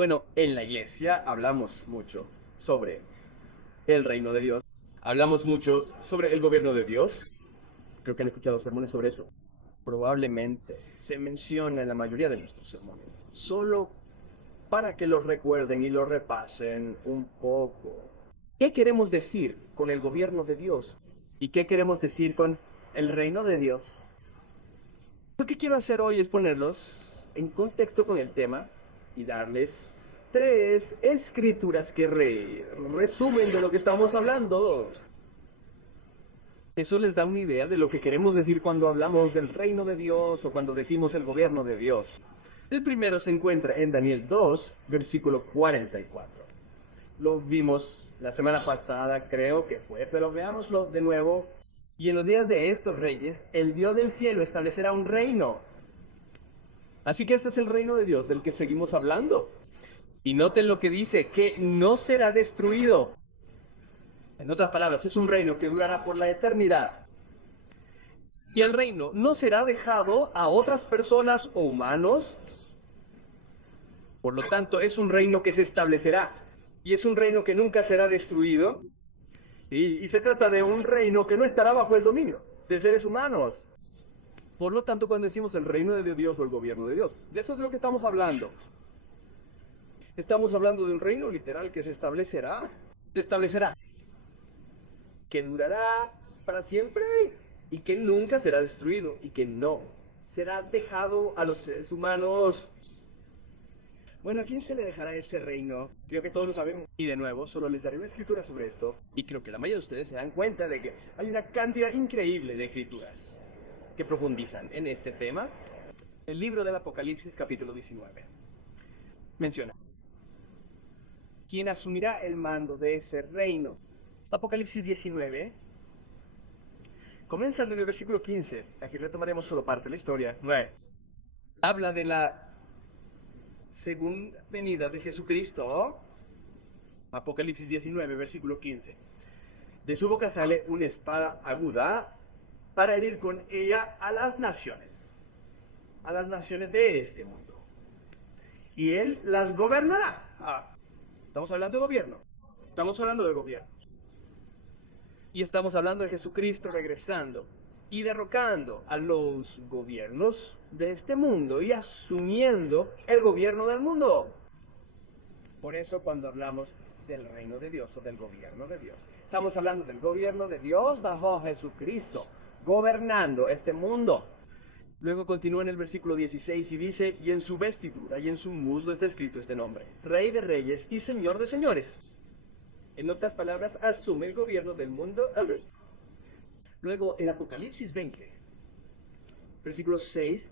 Bueno, en la iglesia hablamos mucho sobre el reino de Dios. Hablamos mucho sobre el gobierno de Dios. Creo que han escuchado sermones sobre eso. Probablemente se menciona en la mayoría de nuestros sermones. Solo para que los recuerden y lo repasen un poco. ¿Qué queremos decir con el gobierno de Dios? ¿Y qué queremos decir con el reino de Dios? Lo que quiero hacer hoy es ponerlos en contexto con el tema y darles tres escrituras que resumen de lo que estamos hablando. Eso les da una idea de lo que queremos decir cuando hablamos del reino de Dios o cuando decimos el gobierno de Dios. El primero se encuentra en Daniel 2, versículo 44. Lo vimos la semana pasada, creo que fue, pero veámoslo de nuevo. Y en los días de estos reyes, el Dios del cielo establecerá un reino. Así que este es el reino de Dios del que seguimos hablando. Y noten lo que dice, que no será destruido. En otras palabras, es un reino que durará por la eternidad. Y el reino no será dejado a otras personas o humanos. Por lo tanto, es un reino que se establecerá. Y es un reino que nunca será destruido. Y se trata de un reino que no estará bajo el dominio de seres humanos. Por lo tanto, cuando decimos el reino de Dios o el gobierno de Dios, de eso es lo que estamos hablando. Estamos hablando de un reino literal que se establecerá, que durará para siempre y que nunca será destruido y que no será dejado a los seres humanos. Bueno, ¿a quién se le dejará ese reino? Creo que todos lo sabemos. Y de nuevo, solo les daré una escritura sobre esto. Y creo que la mayoría de ustedes se dan cuenta de que hay una cantidad increíble de escrituras que profundizan en este tema. El libro del Apocalipsis, capítulo 19. Menciona: ¿quién asumirá el mando de ese reino? Apocalipsis 19. Comenzando en el versículo 15. Aquí retomaremos solo parte de la historia. Habla de la segunda venida de Jesucristo. Apocalipsis 19, versículo 15. De su boca sale una espada aguda para herir con ella a las naciones de este mundo. Y él las gobernará. Estamos hablando de gobierno. Y estamos hablando de Jesucristo regresando y derrocando a los gobiernos de este mundo y asumiendo el gobierno del mundo. Por eso cuando hablamos del reino de Dios o del gobierno de Dios, estamos hablando del gobierno de Dios bajo Jesucristo, gobernando este mundo. Luego continúa en el versículo 16 y dice: y en su vestidura y en su muslo está escrito este nombre: Rey de Reyes y Señor de Señores. En otras palabras, asume el gobierno del mundo. Luego, en Apocalipsis 20, versículo 6,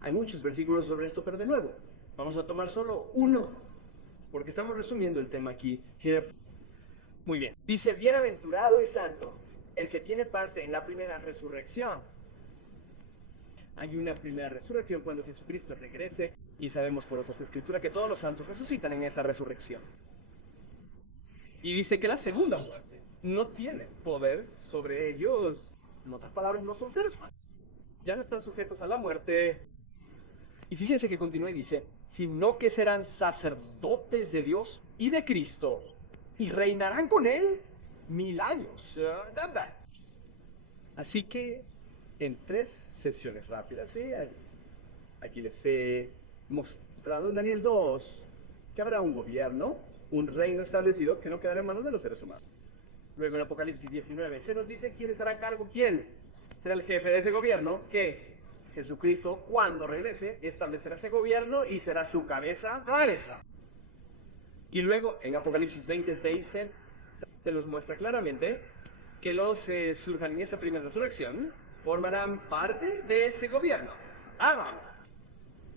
hay muchos versículos sobre esto, pero de nuevo, vamos a tomar solo uno, porque estamos resumiendo el tema aquí. Muy bien. Dice: bienaventurado y santo el que tiene parte en la primera resurrección. Hay una primera resurrección cuando Jesucristo regrese, y sabemos por otras escrituras que todos los santos resucitan en esa resurrección. Y dice que la segunda muerte no tiene poder sobre ellos. En otras palabras, no son seres humanos. Ya no están sujetos a la muerte. Y fíjense que continúa y dice: sino que serán sacerdotes de Dios y de Cristo, y reinarán con él 1000 años. Así que, en 3 sesiones rápidas, ¿sí? Aquí les he mostrado en Daniel 2 que habrá un gobierno, un reino establecido que no quedará en manos de los seres humanos. Luego en Apocalipsis 19 se nos dice quién estará a cargo, quién será el jefe de ese gobierno, que Jesucristo, cuando regrese, establecerá ese gobierno y será su cabeza. Y luego en Apocalipsis 26 se nos muestra claramente que los surjan en esa primera resurrección formarán parte de ese gobierno.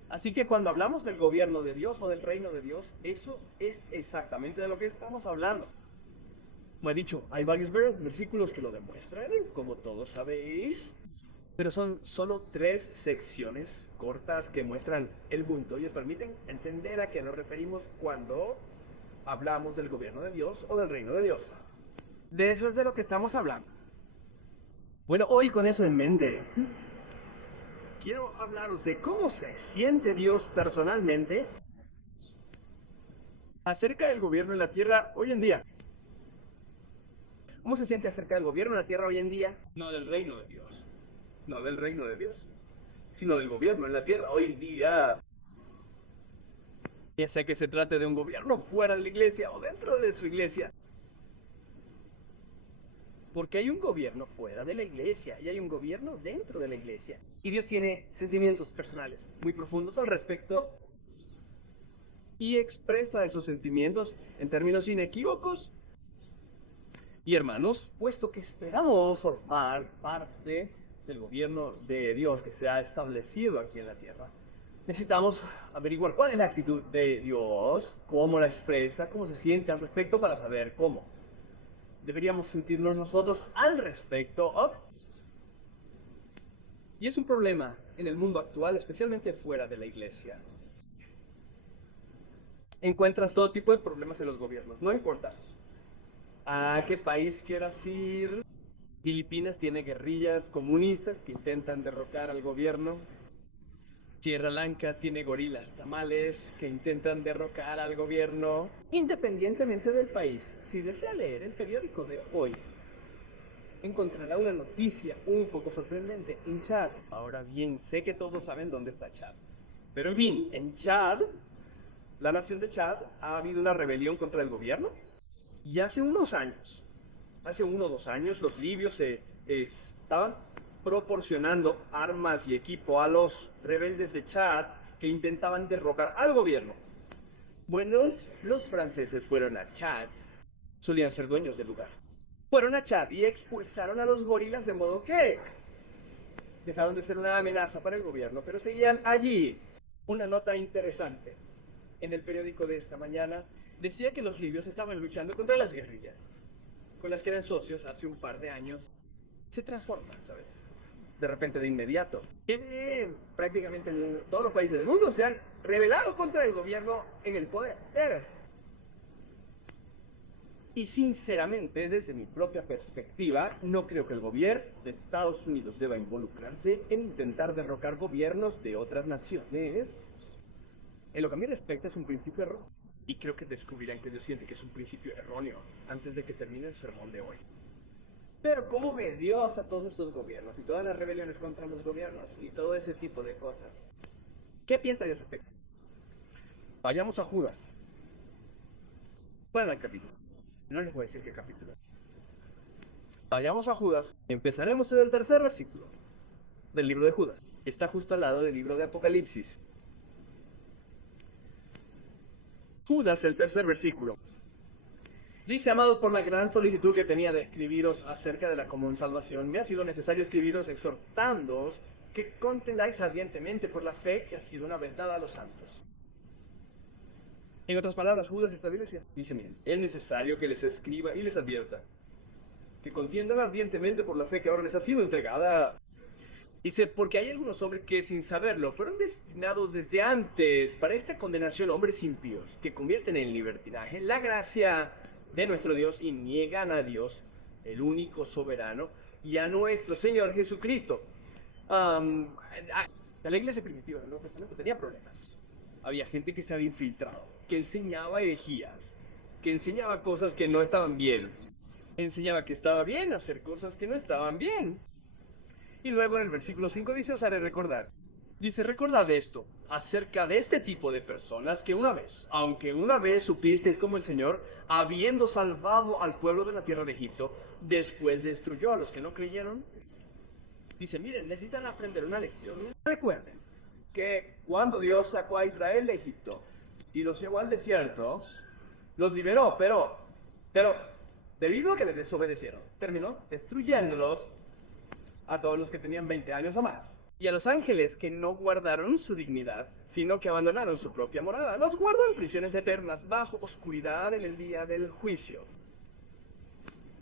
Así que cuando hablamos del gobierno de Dios o del reino de Dios, eso es exactamente de lo que estamos hablando. Como he dicho, hay varios versículos que lo demuestran, como todos sabéis, pero son solo 3 secciones cortas que muestran el punto y nos permiten entender a qué nos referimos cuando hablamos del gobierno de Dios o del reino de Dios. De eso es de lo que estamos hablando. Bueno, hoy con eso en mente, quiero hablaros de cómo se siente Dios personalmente acerca del gobierno en la tierra hoy en día. ¿Cómo se siente acerca del gobierno en la tierra hoy en día? No del reino de Dios. No del reino de Dios, sino del gobierno en la tierra hoy en día. Ya sea que se trate de un gobierno fuera de la iglesia o dentro de su iglesia. Porque hay un gobierno fuera de la iglesia y hay un gobierno dentro de la iglesia. Y Dios tiene sentimientos personales muy profundos al respecto. Y expresa esos sentimientos en términos inequívocos. Y hermanos, puesto que esperamos formar parte del gobierno de Dios que se ha establecido aquí en la tierra, necesitamos averiguar cuál es la actitud de Dios, cómo la expresa, cómo se siente al respecto para saber cómo deberíamos sentirnos nosotros al respecto. Y es un problema en el mundo actual, especialmente fuera de la iglesia. Encuentras todo tipo de problemas en los gobiernos, no importa a qué país quieras ir. Filipinas tiene guerrillas comunistas que intentan derrocar al gobierno. Sri Lanka tiene gorilas tamales que intentan derrocar al gobierno. Independientemente del país, si desea leer el periódico de hoy, encontrará una noticia un poco sorprendente en Chad. Ahora bien, sé que todos saben dónde está Chad. Pero en fin, en Chad, la nación de Chad, ha habido una rebelión contra el gobierno. Y hace uno o dos años, los libios estaban proporcionando armas y equipo a los rebeldes de Chad que intentaban derrocar al gobierno. Bueno, los franceses fueron a Chad, solían ser dueños del lugar. Fueron a Chad y expulsaron a los gorilas de modo que dejaron de ser una amenaza para el gobierno, pero seguían allí. Una nota interesante en el periódico de esta mañana decía que los libios estaban luchando contra las guerrillas, con las que eran socios hace un par de años. Se transforman, ¿sabes? De repente, de inmediato. Que prácticamente todos los países del mundo se han rebelado contra el gobierno en el poder. Y sinceramente, desde mi propia perspectiva, no creo que el gobierno de Estados Unidos deba involucrarse en intentar derrocar gobiernos de otras naciones. En lo que a mí respecta es un principio erróneo. Y creo que descubrirán que Dios siente que es un principio erróneo antes de que termine el sermón de hoy. Pero ¿cómo ve Dios a todos estos gobiernos y todas las rebeliones contra los gobiernos y todo ese tipo de cosas? ¿Qué piensa Dios al respecto? Vayamos a Judas. Bueno, el capítulo. No les voy a decir qué capítulo. Vayamos a Judas. Empezaremos en el tercer versículo del libro de Judas. Está justo al lado del libro de Apocalipsis. Judas, el tercer versículo. Dice: amados, por la gran solicitud que tenía de escribiros acerca de la común salvación, me ha sido necesario escribiros exhortándoos que contendáis ardientemente por la fe que ha sido una vez dada a los santos. En otras palabras, Judas establece, dice: miren, es necesario que les escriba y les advierta que contiendan ardientemente por la fe que ahora les ha sido entregada. Dice, porque hay algunos hombres que sin saberlo fueron destinados desde antes para esta condenación, hombres impíos que convierten en libertinaje la gracia de nuestro Dios y niegan a Dios, el único soberano, y a nuestro Señor Jesucristo. La iglesia primitiva del Nuevo Testamento tenía problemas. Había gente que se había infiltrado, que enseñaba herejías, que enseñaba cosas que no estaban bien. Enseñaba que estaba bien hacer cosas que no estaban bien. Y luego en el versículo 5 dice: os haré recordar. Dice: recordad esto acerca de este tipo de personas que una vez, aunque una vez supisteis como el Señor, habiendo salvado al pueblo de la tierra de Egipto, después destruyó a los que no creyeron. Dice: miren, necesitan aprender una lección. Recuerden que cuando Dios sacó a Israel de Egipto y los llevó al desierto, los liberó, pero debido a que les desobedecieron, terminó destruyéndolos a todos los que tenían 20 años o más. Y a los ángeles que no guardaron su dignidad, sino que abandonaron su propia morada, los guardó en prisiones eternas, bajo oscuridad en el día del juicio.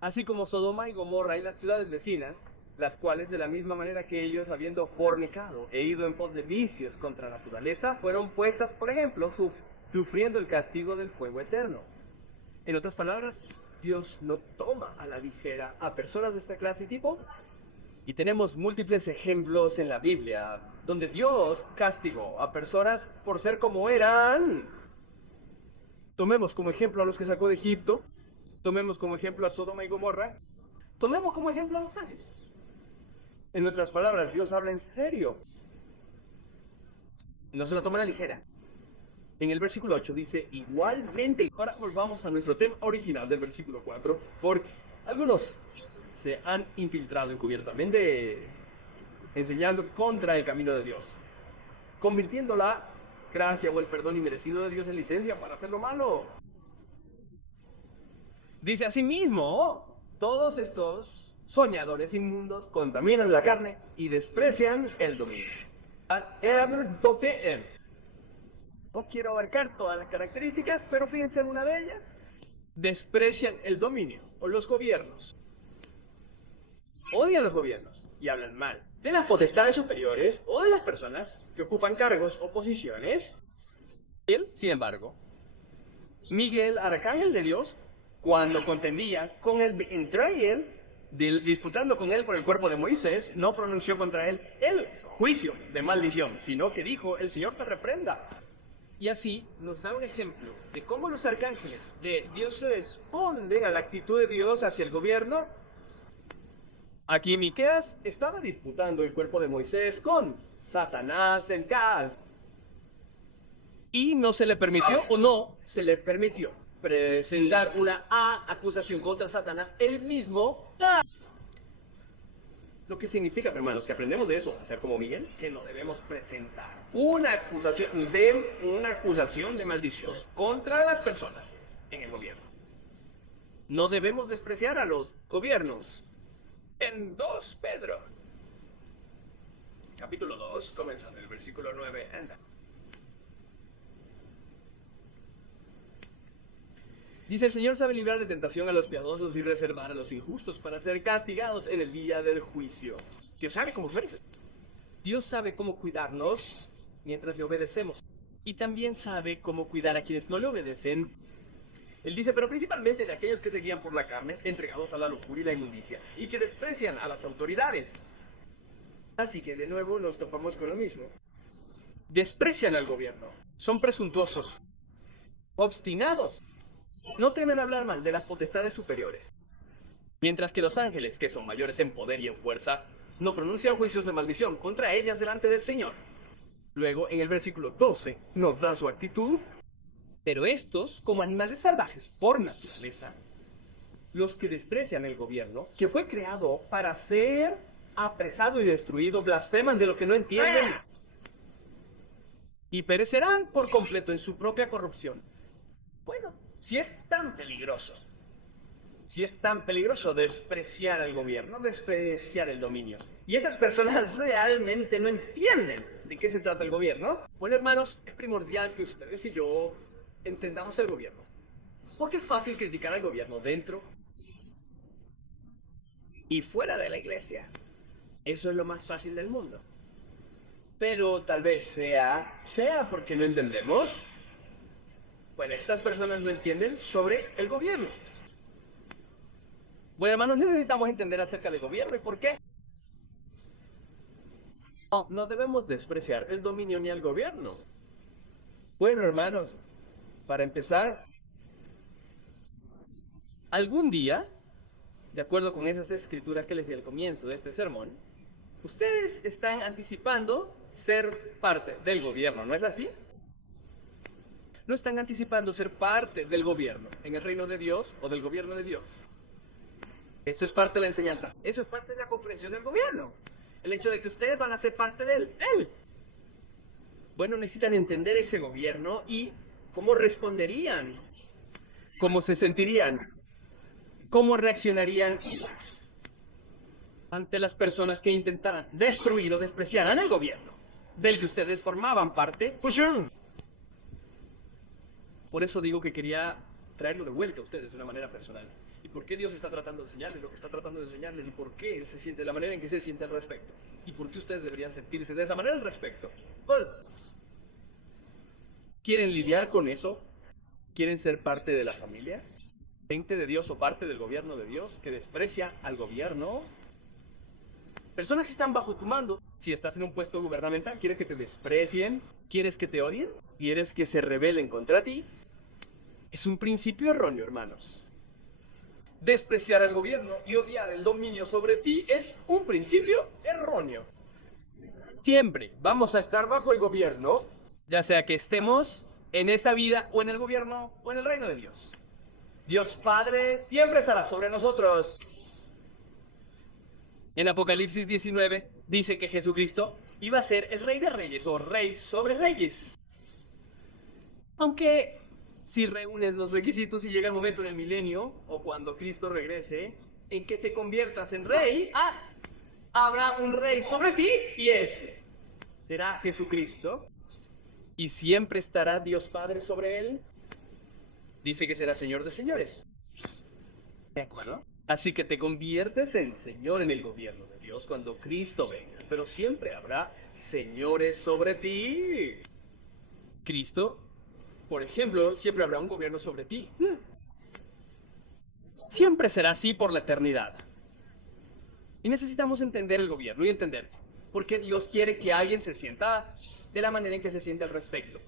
Así como Sodoma y Gomorra y las ciudades vecinas, las cuales de la misma manera que ellos, habiendo fornicado e ido en pos de vicios contra la naturaleza, fueron puestas, por ejemplo, sufriendo el castigo del fuego eterno. En otras palabras, Dios no toma a la ligera a personas de esta clase y tipo. Y tenemos múltiples ejemplos en la Biblia donde Dios castigó a personas por ser como eran. Tomemos como ejemplo a los que sacó de Egipto, tomemos como ejemplo a Sodoma y Gomorra, tomemos como ejemplo a los ángeles. En otras palabras, Dios habla en serio. No se lo toma a la ligera. En el versículo 8 dice, igualmente. Ahora volvamos a nuestro tema original del versículo 4, porque algunos se han infiltrado encubiertamente enseñando contra el camino de Dios, convirtiendo la gracia o el perdón inmerecido de Dios en licencia para hacer lo malo. Dice asimismo, todos estos soñadores inmundos contaminan la carne y desprecian el dominio. No quiero abarcar todas las características, pero fíjense en una de ellas. Desprecian el dominio o los gobiernos. Odian los gobiernos y hablan mal de las potestades superiores o de las personas que ocupan cargos o posiciones. Él, sin embargo, Miguel, arcángel de Dios, cuando contendía con Israel, disputando con él por el cuerpo de Moisés, no pronunció contra él el juicio de maldición, sino que dijo, el Señor te reprenda. Y así nos da un ejemplo de cómo los arcángeles de Dios responden a la actitud de Dios hacia el gobierno. Aquí Miqueas estaba disputando el cuerpo de Moisés con Satanás en Gaal. Y no se le permitió, o no se le permitió, presentar una acusación contra Satanás, él mismo. Lo que significa, hermanos, que aprendemos de eso, a ser como Miguel, que no debemos presentar una acusación de maldición contra las personas en el gobierno. No debemos despreciar a los gobiernos. En 2 Pedro, capítulo 2, comenzando en el versículo 9, anda. Dice, el Señor sabe librar de tentación a los piadosos y reservar a los injustos para ser castigados en el día del juicio. Dios sabe cómo hacerse. Dios sabe cómo cuidarnos mientras le obedecemos. Y también sabe cómo cuidar a quienes no le obedecen. Él dice, pero principalmente de aquellos que se guían por la carne, entregados a la locura y la inmundicia, y que desprecian a las autoridades. Así que de nuevo nos topamos con lo mismo. Desprecian al gobierno, son presuntuosos, obstinados. No temen hablar mal de las potestades superiores. Mientras que los ángeles, que son mayores en poder y en fuerza, no pronuncian juicios de maldición contra ellas delante del Señor. Luego, en el versículo 12, nos da su actitud. Pero estos, como animales salvajes por naturaleza, los que desprecian el gobierno, que fue creado para ser apresado y destruido, blasfeman de lo que no entienden y perecerán por completo en su propia corrupción. Bueno, si es tan peligroso despreciar al gobierno, despreciar el dominio, y estas personas realmente no entienden de qué se trata el gobierno, bueno, hermanos, es primordial que ustedes y yo entendamos el gobierno. Porque es fácil criticar al gobierno dentro y fuera de la iglesia. Eso es lo más fácil del mundo. Pero tal vez sea porque no entendemos. Bueno, estas personas no entienden sobre el gobierno. Bueno, hermanos, necesitamos entender acerca del gobierno y por qué. No debemos despreciar el dominio ni al gobierno. Bueno, hermanos, para empezar, algún día, de acuerdo con esas escrituras que les di al comienzo de este sermón, ustedes están anticipando ser parte del gobierno, ¿no es así? No están anticipando ser parte del gobierno en el reino de Dios o del gobierno de Dios. Eso es parte de la enseñanza. Eso es parte de la comprensión del gobierno. El hecho de que ustedes van a ser parte de él. Bueno, necesitan entender ese gobierno y cómo responderían, cómo se sentirían, cómo reaccionarían ante las personas que intentaran destruir o despreciaran el gobierno del que ustedes formaban parte. Por eso digo que quería traerlo de vuelta a ustedes de una manera personal. ¿Y por qué Dios está tratando de enseñarles lo que está tratando de enseñarles? ¿Y por qué Él se siente de la manera en que se siente al respecto? ¿Y por qué ustedes deberían sentirse de esa manera al respecto? Pues, ¿quieren lidiar con eso? ¿Quieren ser parte de la familia? ¿Gente de Dios o parte del gobierno de Dios que desprecia al gobierno? Personas que están bajo tu mando. Si estás en un puesto gubernamental, ¿quieres que te desprecien? ¿Quieres que te odien? ¿Quieres que se rebelen contra ti? Es un principio erróneo, hermanos. Despreciar al gobierno y odiar el dominio sobre ti es un principio erróneo. Siempre vamos a estar bajo el gobierno, ya sea que estemos en esta vida o en el gobierno o en el reino de Dios. Dios Padre siempre estará sobre nosotros. En Apocalipsis 19 dice que Jesucristo iba a ser el Rey de Reyes o Rey sobre Reyes. Aunque si reúnes los requisitos y llega el momento en el milenio o cuando Cristo regrese en que te conviertas en Rey, habrá un Rey sobre ti y ese será Jesucristo. Y siempre estará Dios Padre sobre él. Dice que será Señor de señores. ¿De acuerdo? Así que te conviertes en Señor en el gobierno de Dios cuando Cristo venga. Pero siempre habrá señores sobre ti. Cristo, por ejemplo, siempre habrá un gobierno sobre ti. Siempre será así por la eternidad. Y necesitamos entender el gobierno y entender por qué Dios quiere que alguien se sienta de la manera en que se siente al respecto.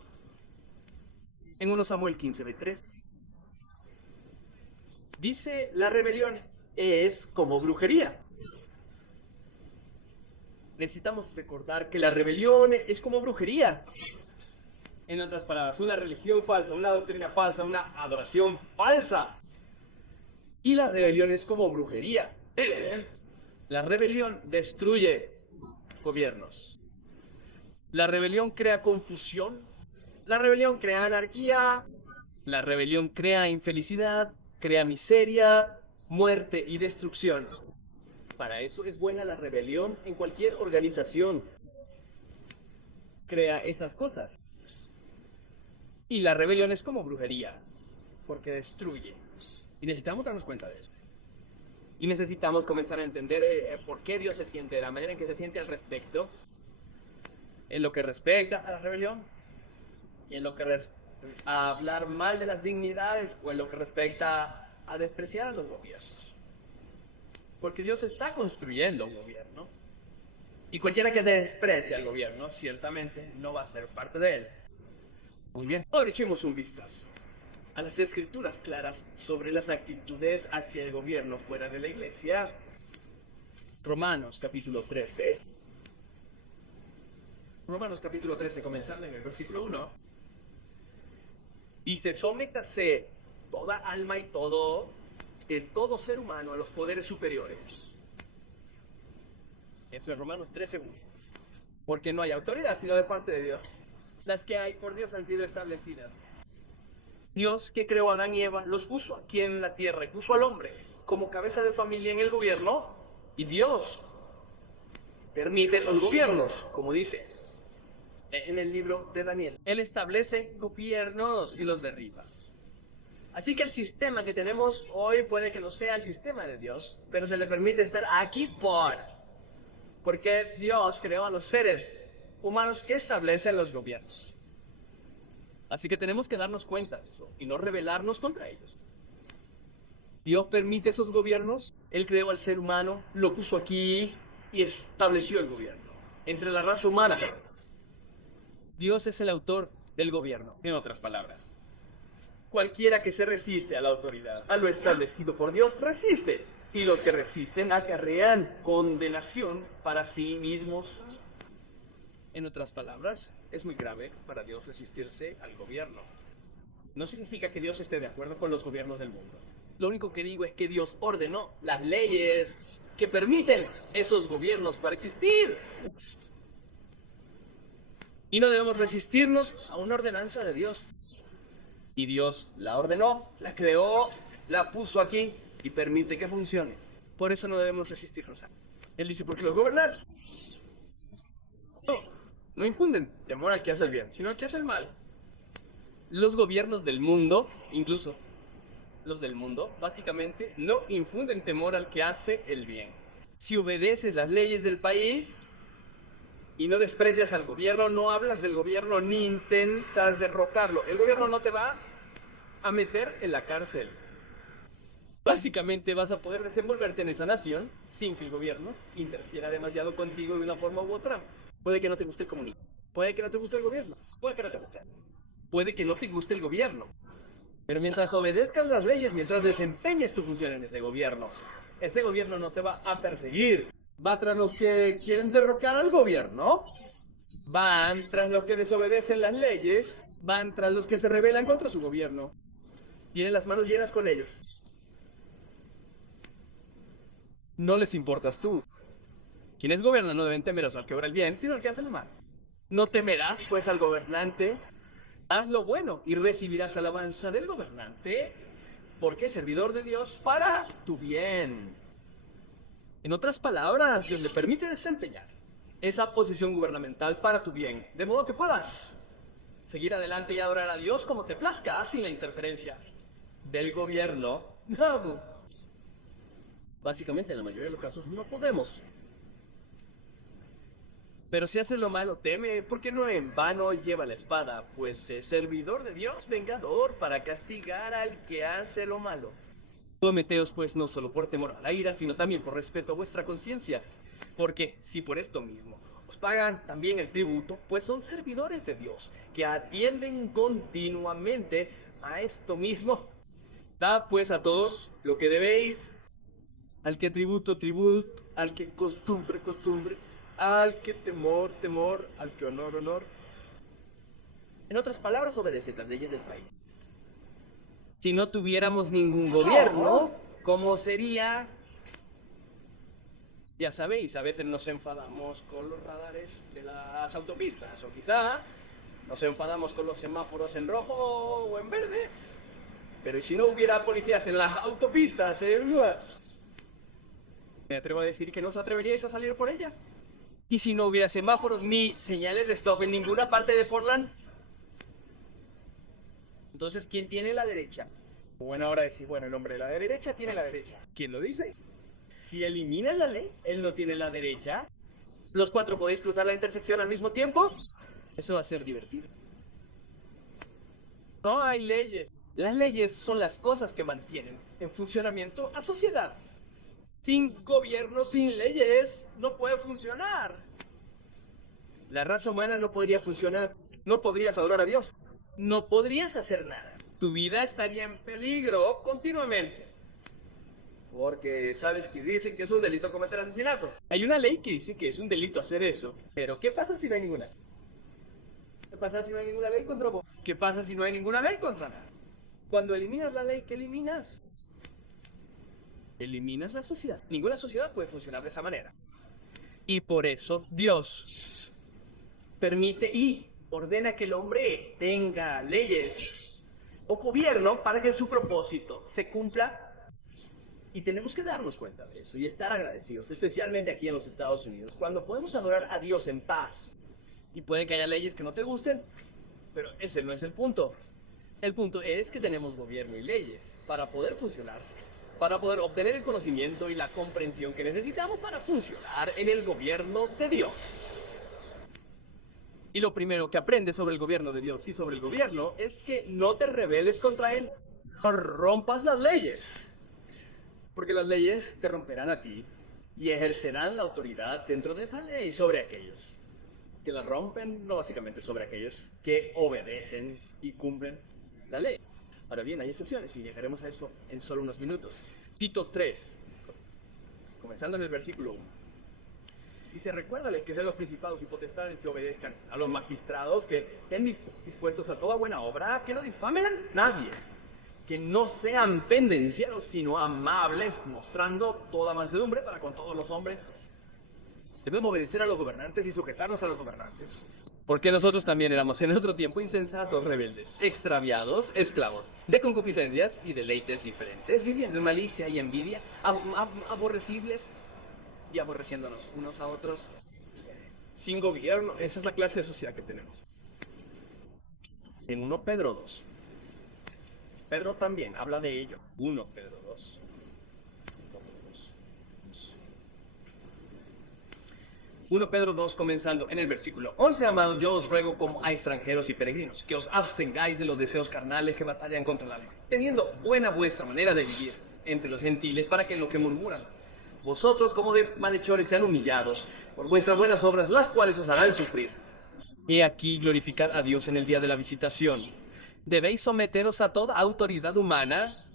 En 1 Samuel 15:23 dice, la rebelión es como brujería. Necesitamos recordar que la rebelión es como brujería. En otras palabras, una religión falsa, una doctrina falsa, una adoración falsa. Y la rebelión es como brujería. La rebelión destruye gobiernos. La rebelión crea confusión. La rebelión crea anarquía. La rebelión crea infelicidad, crea miseria, muerte y destrucción. Para eso es buena la rebelión en cualquier organización. Crea esas cosas. Y la rebelión es como brujería, porque destruye. Y necesitamos darnos cuenta de eso. Y necesitamos comenzar a entender por qué Dios se siente de la manera en que se siente al respecto. En lo que respecta a la rebelión. Y en lo que a hablar mal de las dignidades. O en lo que respecta a despreciar a los gobiernos. Porque Dios está construyendo un gobierno. Y cualquiera que desprecie al gobierno, ciertamente no va a ser parte de él. Muy bien. Ahora echemos un vistazo a las escrituras claras sobre las actitudes hacia el gobierno fuera de la iglesia. Romanos capítulo 13. Romanos capítulo 13, comenzando en el versículo 1. Dice, sométase toda alma y todo ser humano a los poderes superiores. Eso es Romanos 13:1. Porque no hay autoridad sino de parte de Dios. Las que hay por Dios han sido establecidas. Dios que creó a Adán y Eva los puso aquí en la tierra y puso al hombre como cabeza de familia en el gobierno. Y Dios permite los gobiernos, como dice en el libro de Daniel. Él establece gobiernos y los derriba. Así que el sistema que tenemos hoy puede que no sea el sistema de Dios, pero se le permite estar aquí porque Dios creó a los seres humanos que establecen los gobiernos. Así que tenemos que darnos cuenta de eso y no rebelarnos contra ellos. Dios permite esos gobiernos, Él creó al ser humano, lo puso aquí y estableció el gobierno entre la raza humana. Dios es el autor del gobierno, en otras palabras. Cualquiera que se resiste a la autoridad, a lo establecido por Dios, resiste. Y los que resisten acarrean condenación para sí mismos. En otras palabras, es muy grave para Dios resistirse al gobierno. No significa que Dios esté de acuerdo con los gobiernos del mundo. Lo único que digo es que Dios ordenó las leyes que permiten esos gobiernos para existir. Y no debemos resistirnos a una ordenanza de Dios. Y Dios la ordenó, la creó, la puso aquí y permite que funcione. Por eso no debemos resistirnos a él. Él dice, porque los gobernantes no infunden temor al que hace el bien, sino al que hace el mal. Los gobiernos del mundo, incluso los del mundo, básicamente no infunden temor al que hace el bien. Si obedeces las leyes del país y no desprecias al gobierno, no hablas del gobierno ni intentas derrocarlo, el gobierno no te va a meter en la cárcel. Básicamente vas a poder desenvolverte en esa nación sin que el gobierno interfiera demasiado contigo de una forma u otra. Puede que no te guste el comunismo, puede que no te guste el gobierno, puede que no te guste. Puede que no te guste el gobierno, Pero mientras obedezcas las leyes, mientras desempeñes tu función en ese gobierno no te va a perseguir. Va tras los que quieren derrocar al gobierno, van tras los que desobedecen las leyes, van tras los que se rebelan contra su gobierno. Tienen las manos llenas con ellos. No les importas tú. Quienes gobiernan no deben temer al que obra el bien, sino al que hace el mal. No temerás, pues, al gobernante. Haz lo bueno y recibirás alabanza del gobernante, porque es servidor de Dios para tu bien. En otras palabras, Dios le permite desempeñar esa posición gubernamental para tu bien, de modo que puedas seguir adelante y adorar a Dios como te plazca, sin la interferencia del gobierno. No. Básicamente, en la mayoría de los casos no podemos. Pero si haces lo malo, teme, porque no en vano lleva la espada, pues es servidor de Dios, vengador, para castigar al que hace lo malo. Someteos, pues, no solo por temor a la ira, sino también por respeto a vuestra conciencia. Porque, si por esto mismo os pagan también el tributo, pues son servidores de Dios, que atienden continuamente a esto mismo. Dad, pues, a todos lo que debéis, al que tributo, tributo, al que costumbre, costumbre, al que temor, temor, al que honor, honor. En otras palabras, obedeced las leyes del país. Si no tuviéramos ningún gobierno, ¿cómo sería? Ya sabéis, a veces nos enfadamos con los radares de las autopistas, o quizá nos enfadamos con los semáforos en rojo o en verde. Pero ¿y si no hubiera policías en las autopistas? Me atrevo a decir que no os atreveríais a salir por ellas. ¿Y si no hubiera semáforos ni señales de stop en ninguna parte de Portland? Entonces, ¿quién tiene la derecha? Bueno, ahora decir, bueno, el hombre de la derecha tiene la derecha. ¿Quién lo dice? Si eliminas la ley, él no tiene la derecha. ¿Los cuatro podéis cruzar la intersección al mismo tiempo? Eso va a ser divertido. No hay leyes. Las leyes son las cosas que mantienen en funcionamiento a sociedad. Sin gobierno, sin leyes, no puede funcionar. La raza humana no podría funcionar. No podrías adorar a Dios. No podrías hacer nada. Tu vida estaría en peligro continuamente. Porque sabes que dicen que es un delito cometer asesinato. Hay una ley que dice que es un delito hacer eso. Pero ¿qué pasa si no hay ninguna? ¿Qué pasa si no hay ninguna ley contra vos? ¿Qué pasa si no hay ninguna ley contra nada? Cuando eliminas la ley, ¿qué eliminas? Eliminas la sociedad. Ninguna sociedad puede funcionar de esa manera. Y por eso Dios permite y ordena que el hombre tenga leyes o gobierno para que su propósito se cumpla. Y tenemos que darnos cuenta de eso y estar agradecidos, especialmente aquí en los Estados Unidos, cuando podemos adorar a Dios en paz. Y puede que haya leyes que no te gusten, pero ese no es el punto. El punto es que tenemos gobierno y leyes para poder funcionar, para poder obtener el conocimiento y la comprensión que necesitamos para funcionar en el gobierno de Dios. Y lo primero que aprendes sobre el gobierno de Dios y sobre el gobierno es que no te rebeles contra él, no rompas las leyes. Porque las leyes te romperán a ti y ejercerán la autoridad dentro de esa ley sobre aquellos que la rompen, no básicamente sobre aquellos que obedecen y cumplen la ley. Ahora bien, hay excepciones y llegaremos a eso en solo unos minutos. Tito 3, comenzando en el versículo 1. Dice, recuérdales que sean los principados y potestades que obedezcan a los magistrados, que estén dispuestos a toda buena obra, que no difamen a nadie, que no sean pendencieros, sino amables, mostrando toda mansedumbre para con todos los hombres. Debemos obedecer a los gobernantes y sujetarnos a los gobernantes. Porque nosotros también éramos en otro tiempo insensatos, rebeldes, extraviados, esclavos de concupiscencias y deleites diferentes, viviendo en malicia y envidia, aborrecibles y aborreciéndonos unos a otros, sin gobierno. Esa es la clase de sociedad que tenemos. En 1 Pedro 2. Pedro también habla de ello. 1 Pedro 2. 1 Pedro 2, comenzando en el versículo 11, amados, yo os ruego como a extranjeros y peregrinos, que os abstengáis de los deseos carnales que batallan contra el alma, teniendo buena vuestra manera de vivir entre los gentiles, para que en lo que murmuran, vosotros como de malhechores sean humillados por vuestras buenas obras, las cuales os harán sufrir. He aquí glorificad a Dios en el día de la visitación, Debéis someteros a toda autoridad humana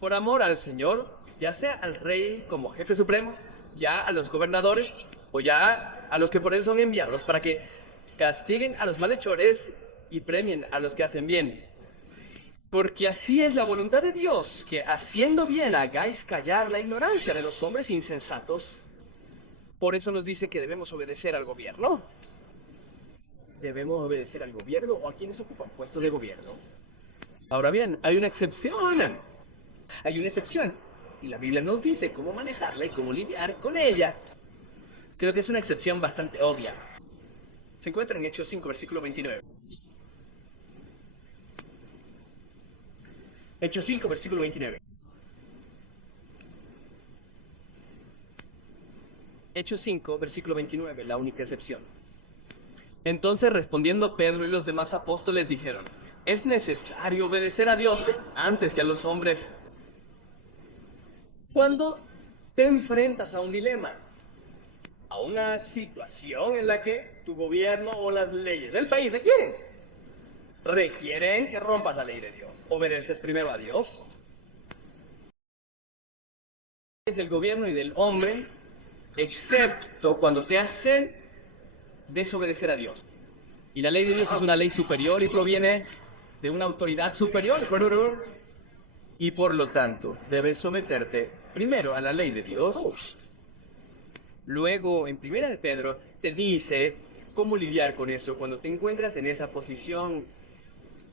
por amor al Señor, ya sea al rey como jefe supremo, ya a los gobernadores o ya a los que por él son enviados, para que castiguen a los malhechores y premien a los que hacen bien. Porque así es la voluntad de Dios, que haciendo bien hagáis callar la ignorancia de los hombres insensatos. Por eso nos dice que debemos obedecer al gobierno. ¿Debemos obedecer al gobierno o a quienes ocupan puestos de gobierno? Ahora bien, hay una excepción. Hay una excepción. Y la Biblia nos dice cómo manejarla y cómo lidiar con ella. Creo que es una excepción bastante obvia. Se encuentra en Hechos 5, versículo 29. Hechos 5, versículo 29. Hechos 5, versículo 29, la única excepción. Entonces respondiendo Pedro y los demás apóstoles dijeron: es necesario obedecer a Dios antes que a los hombres. Cuando te enfrentas a un dilema, a una situación en la que tu gobierno o las leyes del país requieren que rompas la ley de Dios, obedeces primero a Dios. Es del gobierno y del hombre, excepto cuando te hacen desobedecer a Dios. Y la ley de Dios es una ley superior y proviene de una autoridad superior. Y por lo tanto, debes someterte primero a la ley de Dios. Luego, en Primera de Pedro, te dice cómo lidiar con eso cuando te encuentras en esa posición.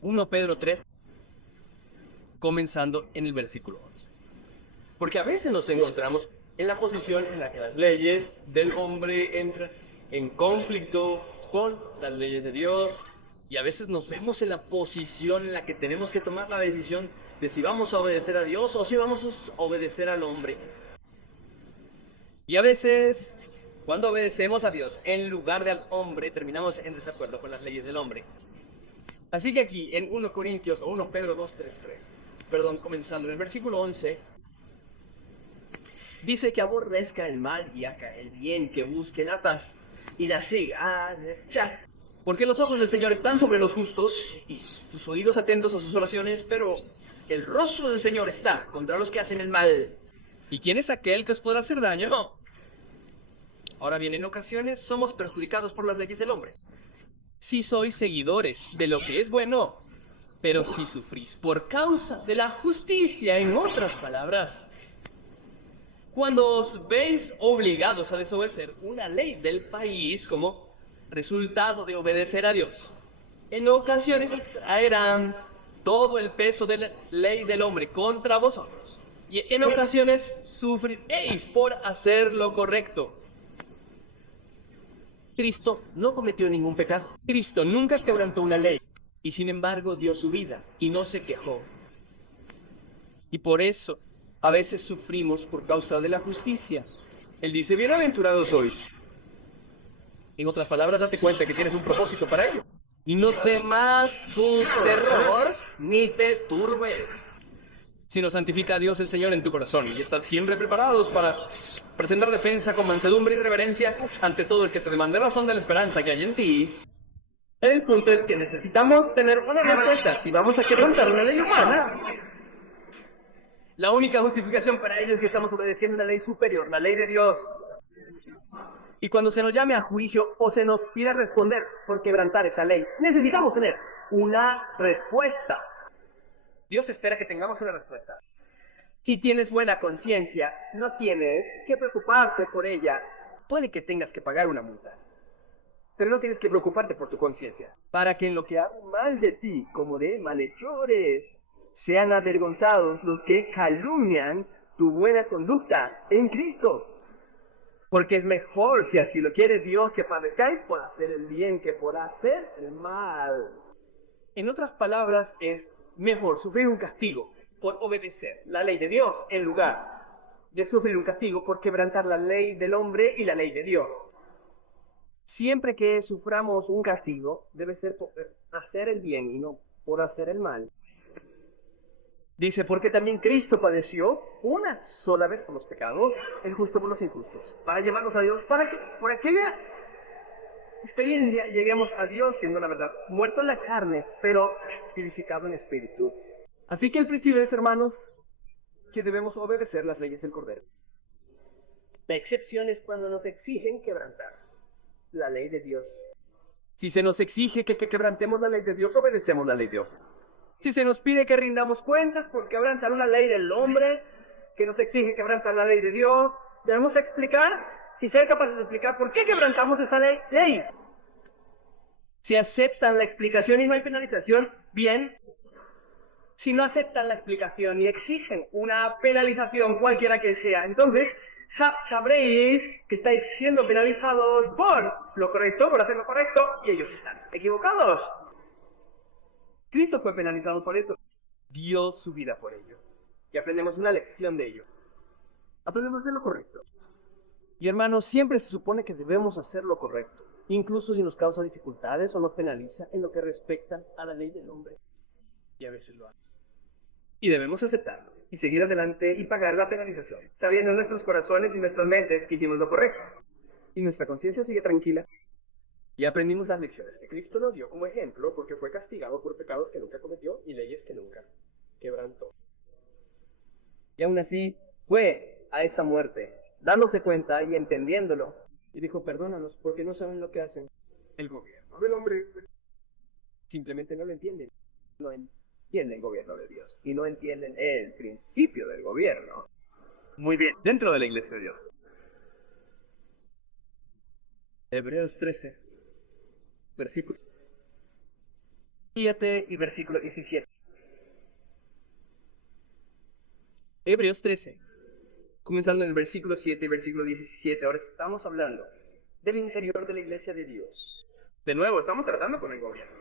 1 Pedro 3, comenzando en el versículo 11. Porque a veces nos encontramos en la posición en la que las leyes del hombre entran en conflicto con las leyes de Dios, y a veces nos vemos en la posición en la que tenemos que tomar la decisión de si vamos a obedecer a Dios o si vamos a obedecer al hombre. Y a veces, cuando obedecemos a Dios en lugar de al hombre, terminamos en desacuerdo con las leyes del hombre. Así que aquí, en 1 Corintios, o 1 Pedro 2, 3, comenzando en el versículo 11, dice que aborrezca el mal y haga el bien, que busque la paz y la siga. Porque los ojos del Señor están sobre los justos y sus oídos atentos a sus oraciones, pero el rostro del Señor está contra los que hacen el mal. ¿Y quién es aquel que os podrá hacer daño? No. Ahora bien, en ocasiones somos perjudicados por las leyes del hombre. Si sois seguidores de lo que es bueno, pero si sufrís por causa de la justicia, en otras palabras, cuando os veis obligados a desobedecer una ley del país como resultado de obedecer a Dios, en ocasiones traerán todo el peso de la ley del hombre contra vosotros, y en ocasiones sufriréis por hacer lo correcto. Cristo no cometió ningún pecado. Cristo nunca quebrantó una ley, y sin embargo dio su vida y no se quejó. Y por eso a veces sufrimos por causa de la justicia. Él dice: bienaventurados sois. En otras palabras, date cuenta que tienes un propósito para ello. Y no temas tu terror, ni te turbe, sino santifica a Dios el Señor en tu corazón, y estad siempre preparados para presentar defensa con mansedumbre y reverencia ante todo el que te demande razón de la esperanza que hay en ti. El punto es que necesitamos tener una respuesta si vamos a quebrantar una ley humana. La única justificación para ello es que estamos obedeciendo una ley superior, la ley de Dios. Y cuando se nos llame a juicio o se nos pida responder por quebrantar esa ley, necesitamos tener una respuesta. Dios espera que tengamos una respuesta. Si tienes buena conciencia, no tienes que preocuparte por ella. Puede que tengas que pagar una multa, pero no tienes que preocuparte por tu conciencia, para que en lo que hablen mal de ti, como de malhechores, sean avergonzados los que calumnian tu buena conducta en Cristo. Porque es mejor, si así lo quiere Dios, que padezcáis por hacer el bien que por hacer el mal. En otras palabras, es mejor sufrir un castigo por obedecer la ley de Dios en lugar de sufrir un castigo por quebrantar la ley del hombre y la ley de Dios. Siempre que suframos un castigo, debe ser por hacer el bien y no por hacer el mal. Dice: porque también Cristo padeció una sola vez por los pecados, el justo por los injustos, para llevarnos a Dios, para que por aquella experiencia lleguemos a Dios siendo la verdad, muerto en la carne, pero vivificado en espíritu. Así que el principio es, hermanos, que debemos obedecer las leyes del Cordero. La excepción es cuando nos exigen quebrantar la ley de Dios. Si se nos exige que quebrantemos la ley de Dios, obedecemos la ley de Dios. Si se nos pide que rindamos cuentas por quebrantar una ley del hombre, que nos exige quebrantar la ley de Dios, debemos explicar, si ser capaces de explicar por qué quebrantamos esa ley. Si aceptan la explicación y no hay penalización, bien. Si no aceptan la explicación y exigen una penalización cualquiera que sea, entonces sabréis que estáis siendo penalizados por lo correcto, por hacer lo correcto, y ellos están equivocados. Cristo fue penalizado por eso. Dio su vida por ello. Y aprendemos una lección de ello. Aprendemos a hacer lo correcto. Y hermanos, siempre se supone que debemos hacer lo correcto, incluso si nos causa dificultades o nos penaliza en lo que respecta a la ley del hombre. Y a veces lo hace. Y debemos aceptarlo, y seguir adelante y pagar la penalización, sabiendo en nuestros corazones y nuestras mentes que hicimos lo correcto. Y nuestra conciencia sigue tranquila. Y aprendimos las lecciones que Cristo nos dio como ejemplo, porque fue castigado por pecados que nunca cometió y leyes que nunca quebrantó. Y aún así, fue a esa muerte, dándose cuenta y entendiéndolo. Y dijo, perdónanos, porque no saben lo que hacen. El gobierno del hombre simplemente no lo entienden. No entienden el gobierno de Dios. Y no entienden el principio del gobierno. Muy bien, dentro de la iglesia de Dios. Hebreos 13, versículo 7 y versículo 17. Hebreos 13, comenzando en el versículo 7 y versículo 17. Ahora estamos hablando del interior de la iglesia de Dios. De nuevo, estamos tratando con el gobierno.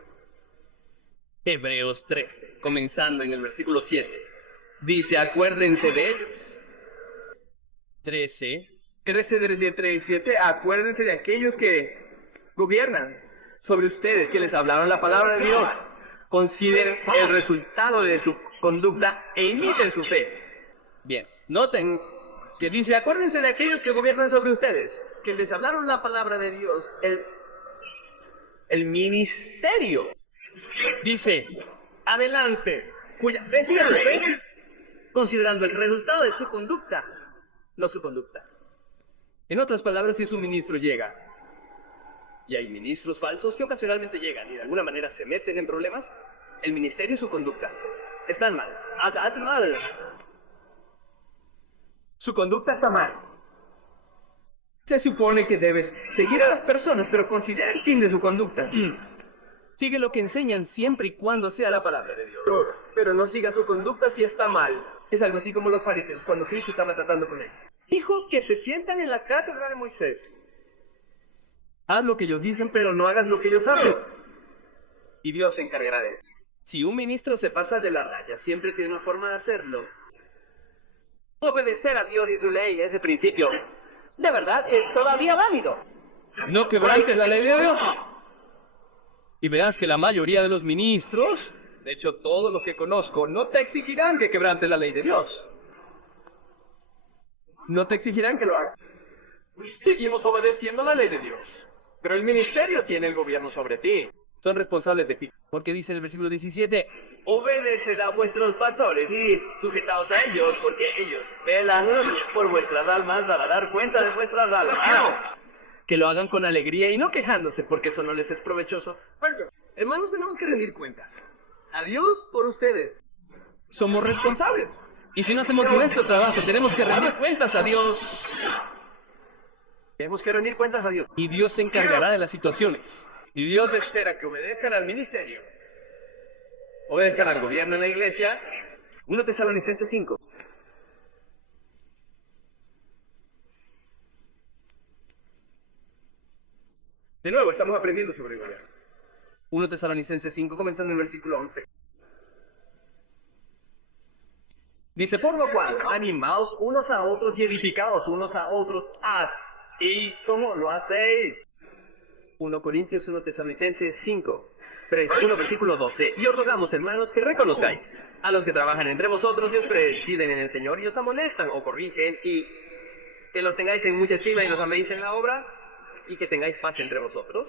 Hebreos 13, comenzando en el versículo 7. Dice, acuérdense de ellos. 13, 7, acuérdense de aquellos que gobiernan sobre ustedes, que les hablaron la palabra de Dios. Consideren el resultado de su conducta e imiten su fe. Bien, noten que dice, acuérdense de aquellos que gobiernan sobre ustedes, que les hablaron la palabra de Dios, el ministerio. Dice, adelante, cuya fe sirve, considerando el resultado de su conducta, no su conducta. En otras palabras, si su ministro llega, y hay ministros falsos que ocasionalmente llegan y de alguna manera se meten en problemas, el ministerio y su conducta están mal, hacen mal. Su conducta está mal. Se supone que debes seguir a las personas, pero considera el fin de su conducta. Sigue lo que enseñan siempre y cuando sea la palabra de Dios. Pero no siga su conducta si está mal. Es algo así como los fariseos, cuando Cristo estaba tratando con ellos. Dijo que se sientan en la cátedra de Moisés. Haz lo que ellos dicen, pero no hagas lo que ellos hacen. Y Dios se encargará de eso. Si un ministro se pasa de la raya, siempre tiene una forma de hacerlo. Obedecer a Dios y su ley, ese principio, de verdad, es todavía válido. No quebrantes la ley de Dios. Y verás que la mayoría de los ministros, de hecho todos los que conozco, no te exigirán que quebrantes la ley de Dios. No te exigirán que lo hagas. Seguimos obedeciendo la ley de Dios. Pero el ministerio tiene el gobierno sobre ti. Son responsables de ti. Porque dice en el versículo 17, obedeced a vuestros pastores y sujetaos a ellos, porque ellos velan por vuestras almas para dar cuenta de vuestras almas. Que lo hagan con alegría y no quejándose, porque eso no les es provechoso. Bueno, hermanos, tenemos que rendir cuentas a Dios por ustedes. Somos responsables. Y si no hacemos nuestro trabajo, tenemos que rendir cuentas a Dios. Tenemos que rendir cuentas a Dios. Y Dios se encargará de las situaciones. Y Dios espera que obedezcan al ministerio, obedezcan al gobierno en la iglesia. 1 Tesalonicenses 5. De nuevo, estamos aprendiendo sobre el gobierno. 1 Tesalonicenses 5, comenzando en el versículo 11. Dice, por lo cual, animaos unos a otros y edificaos unos a otros. ¿Y cómo lo hacéis? 1 Corintios, 1 Tesalonicenses 5, 1 versículo 12. Y os rogamos, hermanos, que reconozcáis a los que trabajan entre vosotros y os presiden en el Señor y os amonestan o corrigen, y que los tengáis en mucha estima y los améis en la obra, y que tengáis paz entre vosotros.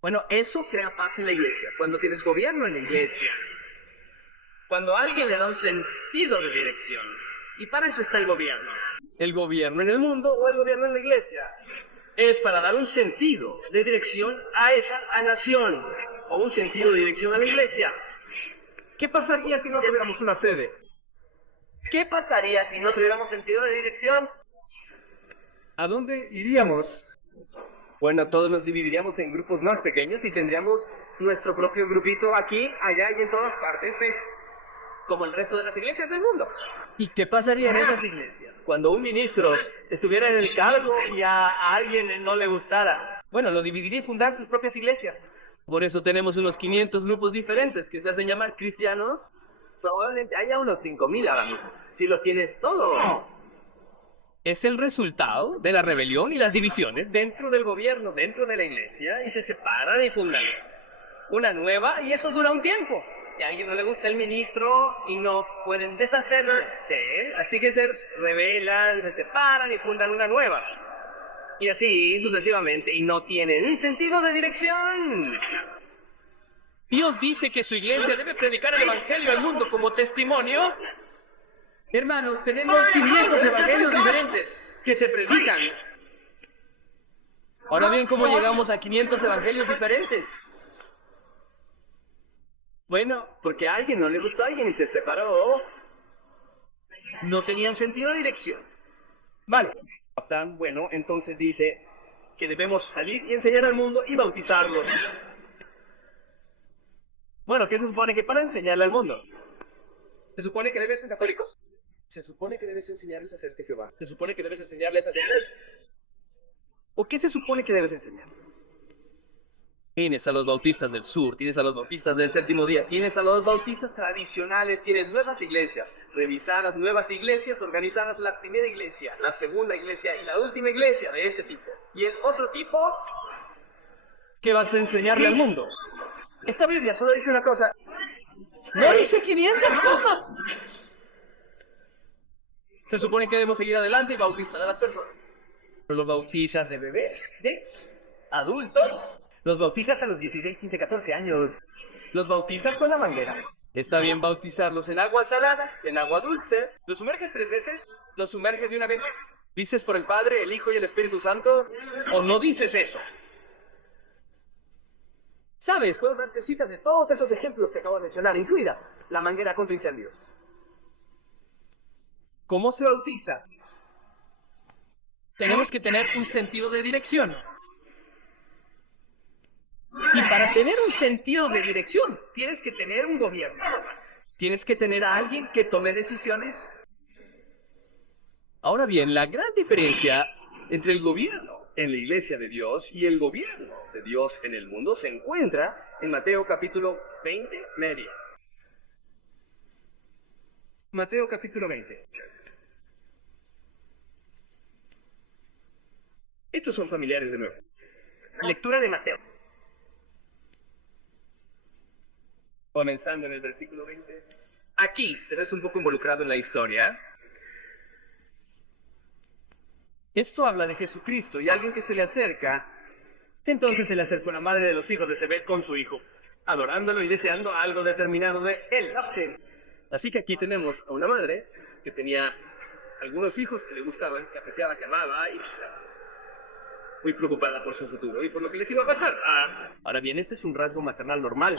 Bueno, eso crea paz en la iglesia, cuando tienes gobierno en la iglesia. Cuando alguien le da un sentido de dirección. Y para eso está el gobierno. El gobierno en el mundo o el gobierno en la iglesia. Es para dar un sentido de dirección a esa nación. O un sentido de dirección a la iglesia. ¿Qué pasaría si no tuviéramos una sede? ¿Qué pasaría si no tuviéramos sentido de dirección? ¿A dónde iríamos? Bueno, todos nos dividiríamos en grupos más pequeños y tendríamos nuestro propio grupito aquí, allá y en todas partes, pues, como el resto de las iglesias del mundo. ¿Y qué pasaría en esas iglesias cuando un ministro estuviera en el cargo y a alguien no le gustara? Bueno, lo dividiría y fundar sus propias iglesias. Por eso tenemos unos 500 grupos diferentes que se hacen llamar cristianos. Probablemente haya unos 5,000 ahora mismo, si lo tienes todo. Es el resultado de la rebelión y las divisiones dentro del gobierno, dentro de la iglesia, y se separan y fundan una nueva, y eso dura un tiempo. Y a alguien no le gusta el ministro y no pueden deshacerse de él, así que se rebelan, se separan y fundan una nueva. Y así sucesivamente, y no tienen sentido de dirección. Dios dice que su iglesia debe predicar el evangelio al mundo como testimonio. Hermanos, tenemos 500 evangelios diferentes que se predican. Ahora bien, ¿cómo llegamos a 500 evangelios diferentes? Bueno, porque a alguien no le gustó a alguien y se separó. No tenían sentido de dirección. Vale. Bueno, entonces dice que debemos salir y enseñar al mundo y bautizarlos. Bueno, ¿qué se supone que para enseñarle al mundo? ¿Se supone que debes ser católicos? Se supone que debes enseñarles a hacer de Jehová. Se supone que debes enseñarles a hacer... ¿O qué se supone que debes enseñar? Tienes a los bautistas del sur, tienes a los bautistas del séptimo día, tienes a los bautistas tradicionales, tienes nuevas iglesias, revisadas nuevas iglesias, organizadas la primera iglesia, la segunda iglesia y la última iglesia de ese tipo. Y el otro tipo, ¿qué vas a enseñarle al mundo? Esta Biblia solo dice una cosa. ¡No dice 500 cosas! Se supone que debemos seguir adelante y bautizar a las personas. Pero los bautizas de bebés, de adultos. Los bautizas a los 16, 15, 14 años. Los bautizas con la manguera. Está bien bautizarlos en agua salada, en agua dulce. ¿Los sumerges 3 veces? ¿Los sumerges de una vez? ¿Dices por el Padre, el Hijo y el Espíritu Santo? ¿O no dices eso? ¿Sabes? Puedo darte citas de todos esos ejemplos que acabo de mencionar, incluida la manguera contra incendios. ¿Cómo se bautiza? Tenemos que tener un sentido de dirección. Y para tener un sentido de dirección, tienes que tener un gobierno. Tienes que tener a alguien que tome decisiones. Ahora bien, la gran diferencia entre el gobierno en la iglesia de Dios y el gobierno de Dios en el mundo se encuentra en Mateo capítulo 20, media. Mateo capítulo 20. Estos son familiares de nuevo. Lectura de Mateo. Comenzando en el versículo 20. Aquí te ves un poco involucrado en la historia. Esto habla de Jesucristo y alguien que se le acerca. Entonces se le acercó la madre de los hijos de Zebed con su hijo, adorándolo y deseando algo determinado de él. Así que aquí tenemos a una madre que tenía algunos hijos que le gustaban, que apreciaba, que amaba y muy preocupada por su futuro y por lo que les iba a pasar. Ahora bien, este es un rasgo maternal normal.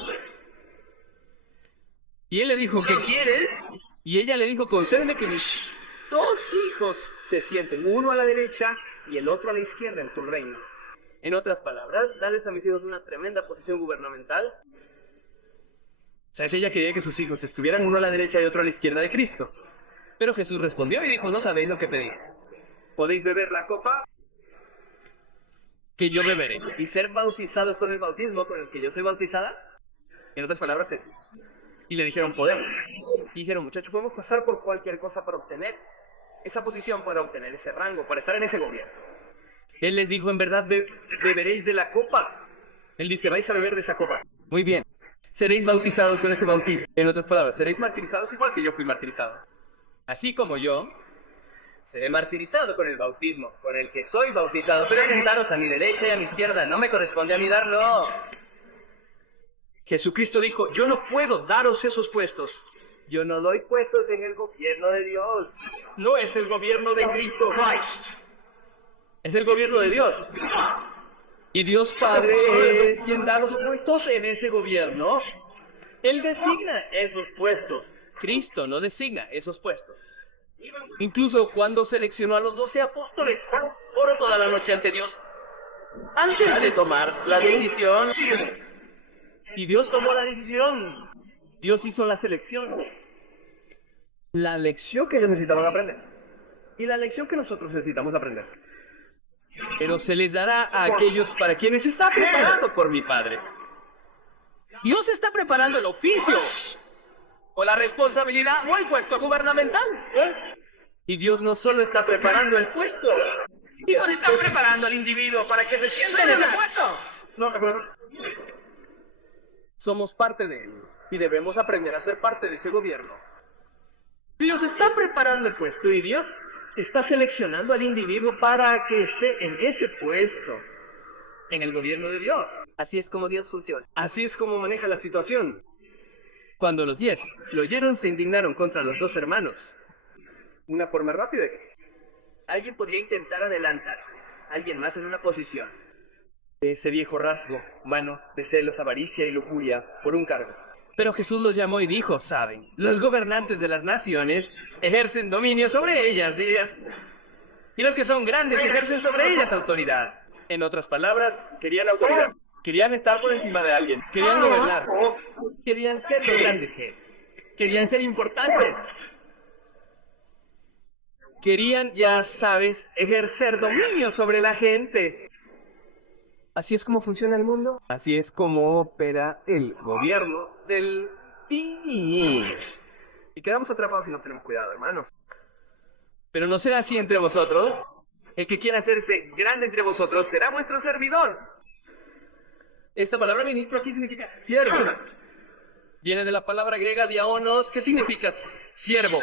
Y él le dijo, ¿qué quieres? Y ella le dijo, concédeme que mis 2 hijos se sienten, uno a la derecha y el otro a la izquierda en tu reino. En otras palabras, darles a mis hijos una tremenda posición gubernamental. ¿Sabes? Ella quería que sus hijos estuvieran uno a la derecha y otro a la izquierda de Cristo. Pero Jesús respondió y dijo, no sabéis lo que pedís. ¿Podéis beber la copa que yo beberé y ser bautizados con el bautismo con el que yo soy bautizada? En otras palabras, y le dijeron, podemos. Y dijeron, muchachos, podemos pasar por cualquier cosa para obtener esa posición, para obtener ese rango, para estar en ese gobierno. Él les dijo, en verdad beberéis de la copa. Él dice, vais a beber de esa copa. Muy bien. Seréis bautizados con ese bautismo. En otras palabras, seréis martirizados igual que yo fui martirizado. Así como yo Seré martirizado con el bautismo, con el que soy bautizado, pero sentaros a mi derecha y a mi izquierda, no me corresponde a mí darlo. Jesucristo dijo, yo no puedo daros esos puestos. Yo no doy puestos en el gobierno de Dios. No es el gobierno de Cristo. Es el gobierno de Dios. Y Dios Padre es quien da los puestos en ese gobierno. Él designa esos puestos. Cristo no designa esos puestos. Incluso cuando seleccionó a los 12 apóstoles, oró toda la noche ante Dios antes de tomar la decisión. Y Dios tomó la decisión. Dios hizo la selección. La lección que ellos necesitaban aprender. Y la lección que nosotros necesitamos aprender. Pero se les dará a aquellos para quienes está preparado por mi Padre. Dios está preparando el oficio, o la responsabilidad, o el puesto gubernamental. Y Dios no solo está preparando el puesto, Dios está preparando al individuo para que se sienta en ese puesto. No, somos parte de él, y debemos aprender a ser parte de ese gobierno. Dios está preparando el puesto, y Dios está seleccionando al individuo para que esté en ese puesto, en el gobierno de Dios. Así es como Dios funciona. Así es como maneja la situación. Cuando los 10 lo oyeron, se indignaron contra los 2 hermanos. Una forma rápida de que alguien podría intentar adelantarse, alguien más en una posición. Ese viejo rasgo humano de celos, avaricia y lujuria por un cargo. Pero Jesús los llamó y dijo, saben, los gobernantes de las naciones ejercen dominio sobre ellas, y los que son grandes ejercen sobre ellas autoridad. En otras palabras, querían autoridad. Querían estar por encima de alguien. Querían gobernar. Querían ser los grandes jefes. Querían ser importantes. Querían, ya sabes, ejercer dominio sobre la gente. ¿Así es como funciona el mundo? Así es como opera el gobierno del país. Y quedamos atrapados si no tenemos cuidado, hermanos. Pero no será así entre vosotros. El que quiera hacerse grande entre vosotros será vuestro servidor. Esta palabra ministro aquí significa siervo. Viene de la palabra griega diaonos, que significa siervo.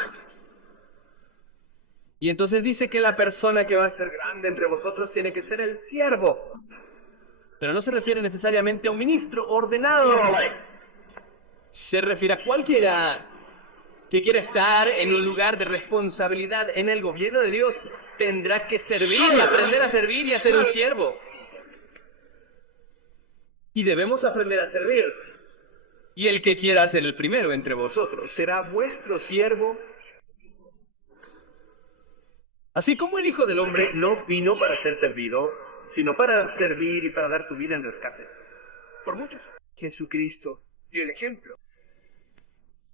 Y entonces dice que la persona que va a ser grande entre vosotros tiene que ser el siervo. Pero no se refiere necesariamente a un ministro ordenado. Se refiere a cualquiera que quiera estar en un lugar de responsabilidad en el gobierno de Dios. Tendrá que servir y aprender a servir y a ser un siervo. Y debemos aprender a servir. Y el que quiera ser el primero entre vosotros será vuestro siervo. Así como el Hijo del Hombre no vino para ser servido, sino para servir y para dar su vida en rescate. Por muchos. Jesucristo dio el ejemplo.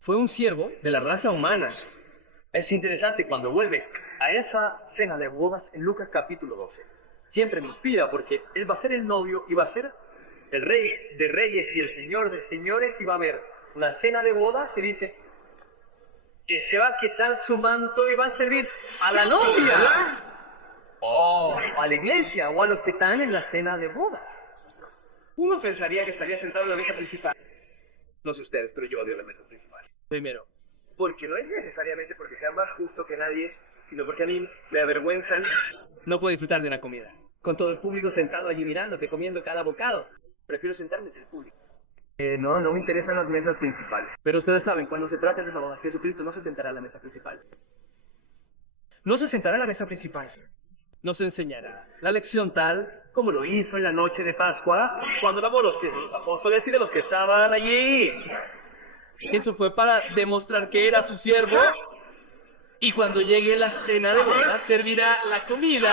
Fue un siervo de la raza humana. Es interesante cuando vuelve a esa cena de bodas en Lucas capítulo 12. Siempre me inspira porque él va a ser el novio y va a ser el rey de reyes y el señor de señores, y va a haber una cena de bodas y dice que se va a quitar su manto y va a servir a la novia. O a la iglesia, o a los que están en la cena de bodas. Uno pensaría que estaría sentado en la mesa principal. No sé ustedes, pero yo odio la mesa principal. Primero, porque no es necesariamente porque sea más justo que nadie, sino porque a mí me avergüenzan. No puedo disfrutar de una comida con todo el público sentado allí mirándote, comiendo cada bocado. Prefiero sentarme entre el público. No me interesan las mesas principales. Pero ustedes saben, cuando se trata de la boda, Jesucristo no se sentará a la mesa principal. No se sentará a la mesa principal. Nos enseñará la lección tal como lo hizo en la noche de Pascua, cuando lavó los pies de los apóstoles y de los que estaban allí. Eso fue para demostrar que era su siervo, y cuando llegue la cena de boda, servirá la comida.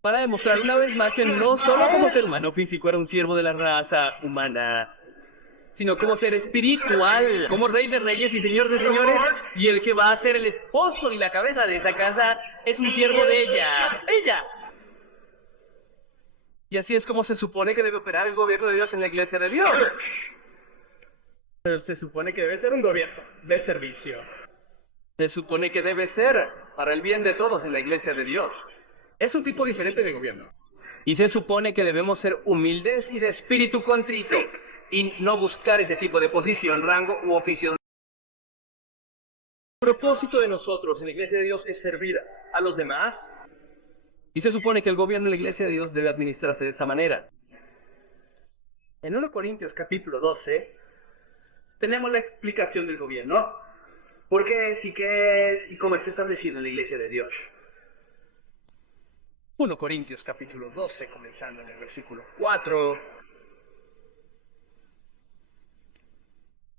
Para demostrar una vez más que no solo como ser humano físico era un siervo de la raza humana, sino como ser espiritual, como rey de reyes y señor de señores, y el que va a ser el esposo y la cabeza de esa casa es un siervo de ella. Y así es como se supone que debe operar el gobierno de Dios en la iglesia de Dios. Pero se supone que debe ser un gobierno de servicio. Se supone que debe ser para el bien de todos en la iglesia de Dios. Es un tipo diferente de gobierno. Y se supone que debemos ser humildes y de espíritu contrito, y no buscar ese tipo de posición, rango u oficio propósito de nosotros en la Iglesia de Dios es servir a los demás. Y se supone que el gobierno de la Iglesia de Dios debe administrarse de esa manera. En 1 Corintios capítulo 12 tenemos la explicación del gobierno. ¿Por qué es y qué es y cómo está establecido en la Iglesia de Dios? 1 Corintios capítulo 12, comenzando en el versículo 4.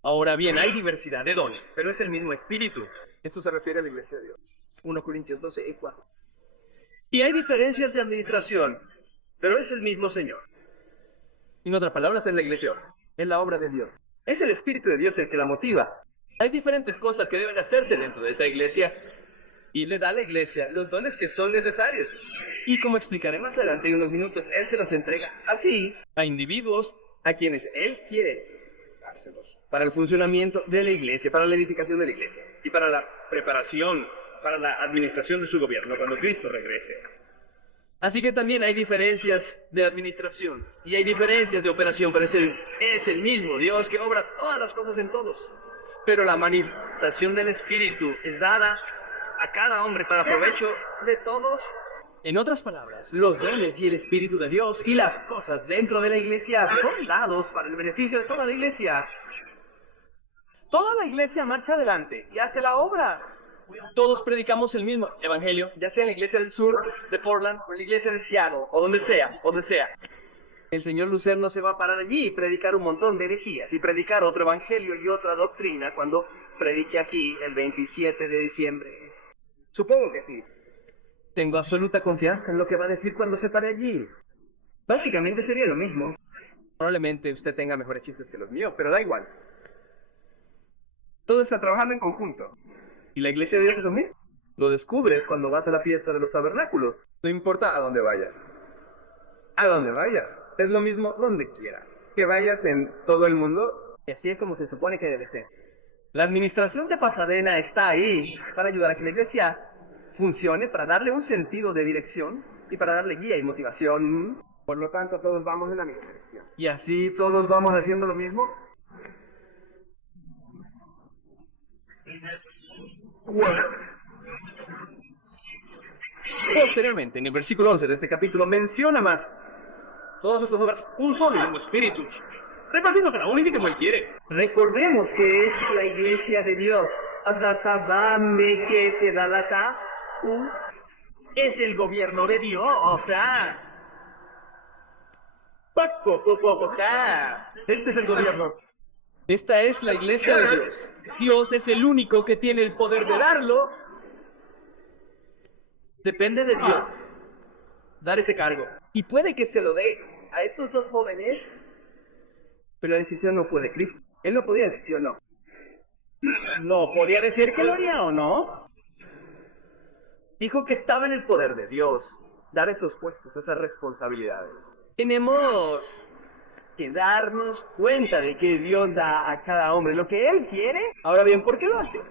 Ahora bien, hay diversidad de dones, pero es el mismo Espíritu. Esto se refiere a la Iglesia de Dios. 1 Corintios 12 y 4. Y hay diferencias de administración, pero es el mismo Señor. En otras palabras, es la Iglesia. Es la obra de Dios. Es el Espíritu de Dios el que la motiva. Hay diferentes cosas que deben hacerse dentro de esta Iglesia. Y le da a la Iglesia los dones que son necesarios. Y como explicaré más adelante en unos minutos, Él se los entrega así a individuos a quienes Él quiere dárselos. Para el funcionamiento de la Iglesia, para la edificación de la Iglesia. Y para la preparación, para la administración de su gobierno cuando Cristo regrese. Así que también hay diferencias de administración y hay diferencias de operación, pero es el mismo Dios que obra todas las cosas en todos. Pero la manifestación del Espíritu es dada a cada hombre para provecho de todos. En otras palabras, los dones y el Espíritu de Dios y las cosas dentro de la Iglesia son dados para el beneficio de toda la Iglesia. Toda la Iglesia marcha adelante y hace la obra. Todos predicamos el mismo evangelio, ya sea en la iglesia del sur, de Portland, o en la iglesia de Seattle, o donde sea. El señor Lucer no se va a parar allí y predicar un montón de herejías, y predicar otro evangelio y otra doctrina cuando predique aquí el 27 de diciembre. Supongo que sí. Tengo absoluta confianza en lo que va a decir cuando se pare allí. Básicamente sería lo mismo. Probablemente usted tenga mejores chistes que los míos, pero da igual. Todo está trabajando en conjunto. ¿Y la Iglesia de Dios es lo mismo? Lo descubres cuando vas a la fiesta de los tabernáculos. No importa a dónde vayas. A dónde vayas. Es lo mismo donde quiera. Que vayas en todo el mundo. Y así es como se supone que debe ser. La administración de Pasadena está ahí para ayudar a que la Iglesia funcione, para darle un sentido de dirección y para darle guía y motivación. Por lo tanto, todos vamos en la misma dirección. ¿Y así todos vamos haciendo lo mismo? Posteriormente, en el versículo 11 de este capítulo, menciona más todas estas obras, un solo y mismo espíritu, repartiendo cada uno y como Él quiere. Recordemos que es la Iglesia de Dios. Es el gobierno de Dios, este es el gobierno. Esta es la Iglesia de Dios. Dios es el único que tiene el poder de darlo. Depende de Dios dar ese cargo. Y puede que se lo dé a esos dos jóvenes, pero la decisión no fue de Cristo. Él no podía decir sí o no. No podía decir que lo haría o no. Dijo que estaba en el poder de Dios dar esos puestos, esas responsabilidades. Tenemos que darnos cuenta de que Dios da a cada hombre lo que Él quiere. Ahora bien, ¿por qué lo hace?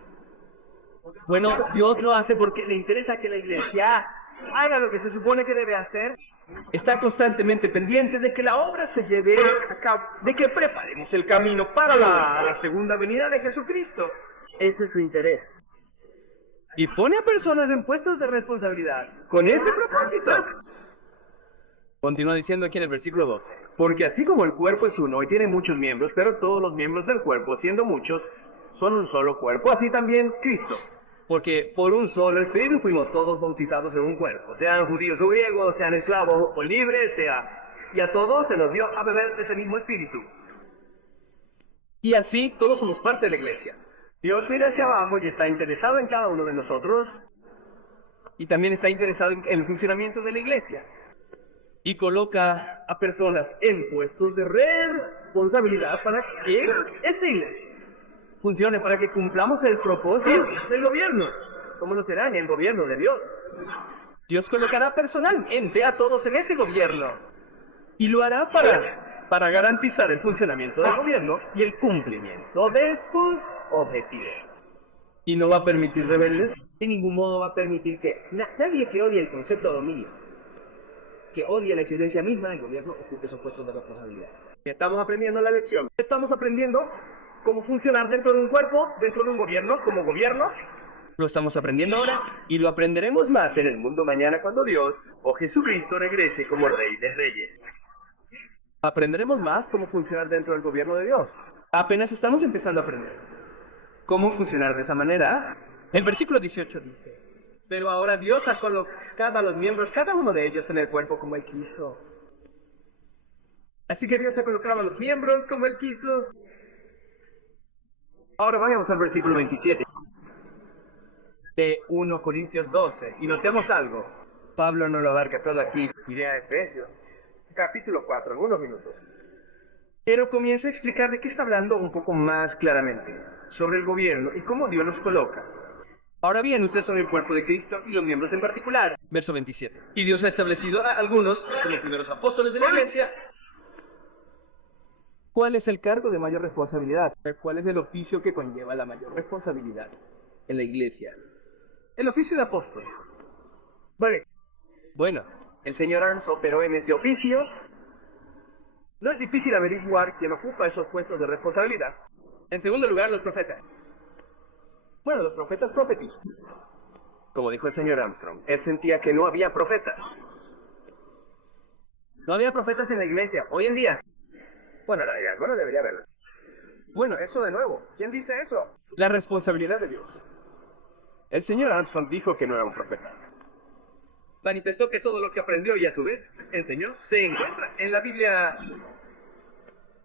Bueno, Dios lo hace porque le interesa que la Iglesia haga lo que se supone que debe hacer. Está constantemente pendiente de que la obra se lleve a cabo, de que preparemos el camino para la segunda venida de Jesucristo. Ese es su interés. Y pone a personas en puestos de responsabilidad con ese propósito. Continúa diciendo aquí en el versículo 12. Porque así como el cuerpo es uno y tiene muchos miembros, pero todos los miembros del cuerpo, siendo muchos, son un solo cuerpo, así también Cristo. Porque por un solo espíritu fuimos todos bautizados en un cuerpo, sean judíos o griegos, sean esclavos o libres, y a todos se nos dio a beber de ese mismo espíritu. Y así todos somos parte de la Iglesia. Dios mira hacia abajo y está interesado en cada uno de nosotros, y también está interesado en el funcionamiento de la Iglesia. Y coloca a personas en puestos de responsabilidad para que esa Iglesia funcione, para que cumplamos el propósito del gobierno, como lo será en el gobierno de Dios. Dios colocará personalmente a todos en ese gobierno, y lo hará para garantizar el funcionamiento del gobierno y el cumplimiento de sus objetivos. Y no va a permitir rebeldes, de ningún modo va a permitir que nadie que odie el concepto de dominio, que odie la existencia misma del gobierno, ocupe esos puestos de responsabilidad. Estamos aprendiendo la lección. Estamos aprendiendo cómo funcionar dentro de un cuerpo, dentro de un gobierno, como gobierno, Lo estamos aprendiendo ahora y lo aprenderemos más en el mundo mañana cuando Dios o Jesucristo regrese como Rey de Reyes. Aprenderemos más cómo funcionar dentro del gobierno de Dios. Apenas estamos empezando a aprender cómo funcionar de esa manera. El versículo 18 dice: pero ahora Dios ha colocado a los miembros, cada uno de ellos, en el cuerpo como Él quiso. Así que Dios ha colocado a los miembros como Él quiso. Ahora vayamos al versículo 27 de 1 Corintios 12 y notemos algo. Pablo no lo abarca todo aquí. Iré a Efesios, capítulo 4, en unos minutos. Pero comienza a explicar de qué está hablando un poco más claramente, sobre el gobierno y cómo Dios los coloca. Ahora bien, ustedes son el cuerpo de Cristo y los miembros en particular. Verso 27. Y Dios ha establecido a algunos como primeros apóstoles de la iglesia. ¿Cuál es el cargo de mayor responsabilidad? ¿Cuál es el oficio que conlleva la mayor responsabilidad en la iglesia? El oficio de apóstol. Bueno, el señor Arns operó en ese oficio. No es difícil averiguar quién ocupa esos puestos de responsabilidad. En segundo lugar, los profetas. Bueno, los profetas profetizan. Como dijo el señor Armstrong, él sentía que no había profetas. No había profetas en la iglesia, hoy en día. Bueno, no debería haberlo. Bueno, eso de nuevo. ¿Quién dice eso? La responsabilidad de Dios. El señor Armstrong dijo que no era un profeta. Manifestó que todo lo que aprendió y a su vez enseñó se encuentra en la Biblia.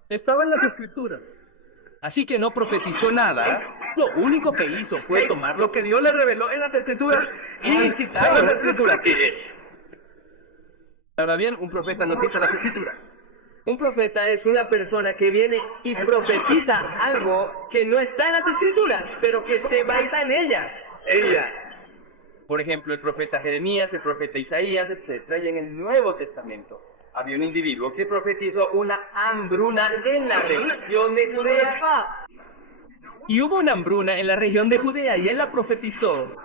Estaba en las Escrituras. Así que no profetizó nada. Lo único que hizo fue tomar lo que Dios le reveló en las Escrituras y citar las Escrituras. Ahora bien, un profeta no cita las Escrituras. Un profeta es una persona que viene y profetiza algo que no está en las Escrituras, pero que se basa en ellas. Por ejemplo, el profeta Jeremías, el profeta Isaías, etc. Y en el Nuevo Testamento había un individuo que profetizó una hambruna en la región de Judea. Y hubo una hambruna en la región de Judea y él la profetizó.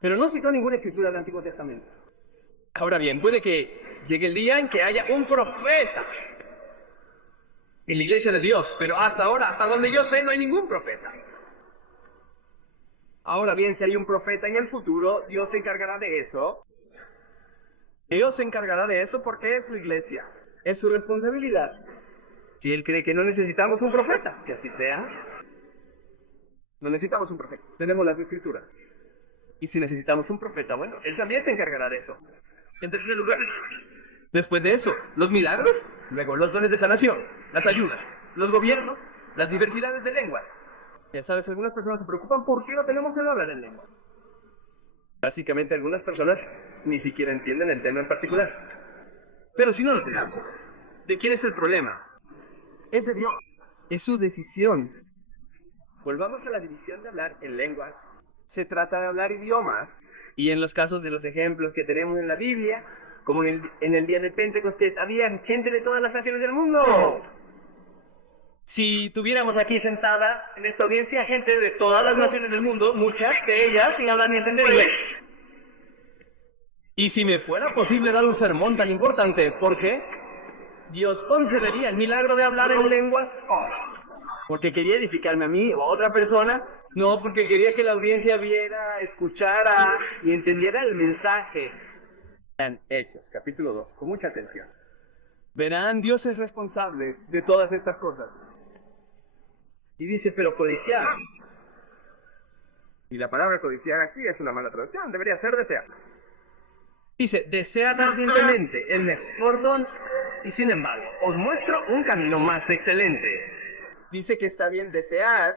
Pero no citó ninguna escritura del Antiguo Testamento. Ahora bien, puede que llegue el día en que haya un profeta en la iglesia de Dios, pero hasta ahora, hasta donde yo sé, no hay ningún profeta. Ahora bien, si hay un profeta en el futuro, Dios se encargará de eso. Dios se encargará de eso porque es su iglesia. Es su responsabilidad. Si Él cree que no necesitamos un profeta, que así sea. No necesitamos un profeta. Tenemos las Escrituras. Y si necesitamos un profeta, bueno, Él también se encargará de eso. En tercer lugar, después de eso, los milagros, luego los dones de sanación, las ayudas, los gobiernos, las diversidades de lenguas. Ya sabes, algunas personas se preocupan por qué no tenemos el hablar en lengua. Básicamente, algunas personas ni siquiera entienden el tema en particular. Pero si no lo tenemos, ¿de quién es el problema? Es de Dios. Es su decisión. Volvamos a la división de hablar en lenguas. Se trata de hablar idiomas. Y en los casos de los ejemplos que tenemos en la Biblia, como en el día de Pentecostés, había gente de todas las naciones del mundo. Si tuviéramos aquí sentada en esta audiencia gente de todas las naciones del mundo, muchas de ellas sin hablar ni entender inglés. Y si me fuera posible dar un sermón tan importante, ¿por qué? Dios concedería el milagro de hablar en lenguas. ¿Porque quería edificarme a mí o a otra persona? No, porque quería que la audiencia viera, escuchara y entendiera el mensaje. En Hechos, capítulo 2, con mucha atención. Verán, Dios es responsable de todas estas cosas. Y dice, pero codiciar. Y la palabra codiciar aquí es una mala traducción, debería ser desear. Dice, desead ardientemente el mejor don, y sin embargo, os muestro un camino más excelente. Dice que está bien desear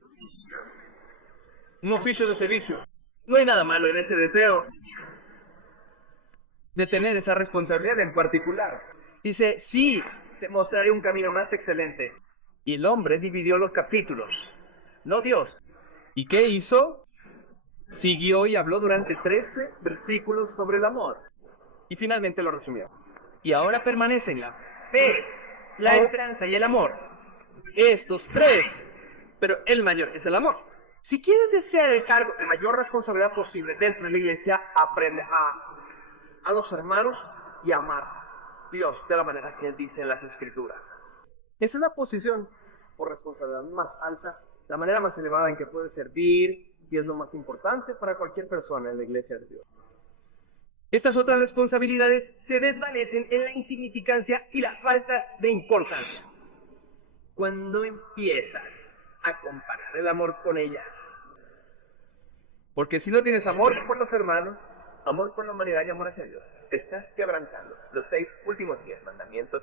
un oficio de servicio. No hay nada malo en ese deseo de tener esa responsabilidad en particular. Dice, sí, te mostraré un camino más excelente. Y el hombre dividió los capítulos, no Dios. ¿Y qué hizo? Siguió y habló durante 13 versículos sobre el amor. Y finalmente lo resumió. Y ahora permanecen la fe, la esperanza y el amor. Estos tres. Pero el mayor es el amor. Si quieres desear el cargo de mayor responsabilidad posible dentro de la iglesia, aprende a los hermanos y a amar a Dios de la manera que Él dice en las Escrituras. Esa es la posición o responsabilidad más alta, la manera más elevada en que puedes servir y es lo más importante para cualquier persona en la iglesia de Dios. Estas otras responsabilidades se desvanecen en la insignificancia y la falta de importancia cuando empiezas a comparar el amor con ellas. Porque si no tienes amor por los hermanos, amor por la humanidad y amor hacia Dios, te estás quebrantando los 6 últimos 10 mandamientos